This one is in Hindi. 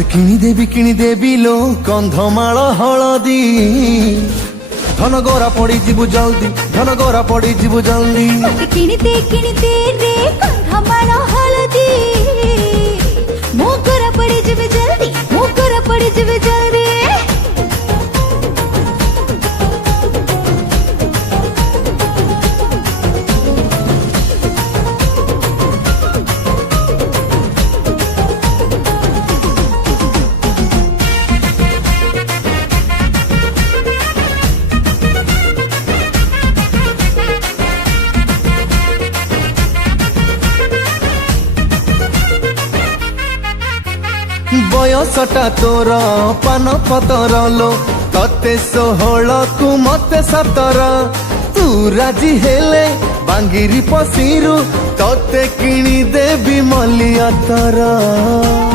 तोते किणी देवी लो कंधमाल हलदी धन गोरा पड़ी जीवु जल्दी धन गोरा पड़ी जीवु जल्दी किणीते रे कंधमाल हलदी मो गोरा पड़ी जीवु जल्दी मो गोरा पड़ी जीवु जल्दी बयसटा तोर पान पतर लो तते 16 कु मते 17 तू राजी हेले बांगिरी पसीरु तते किणी देवी मलिया तारा।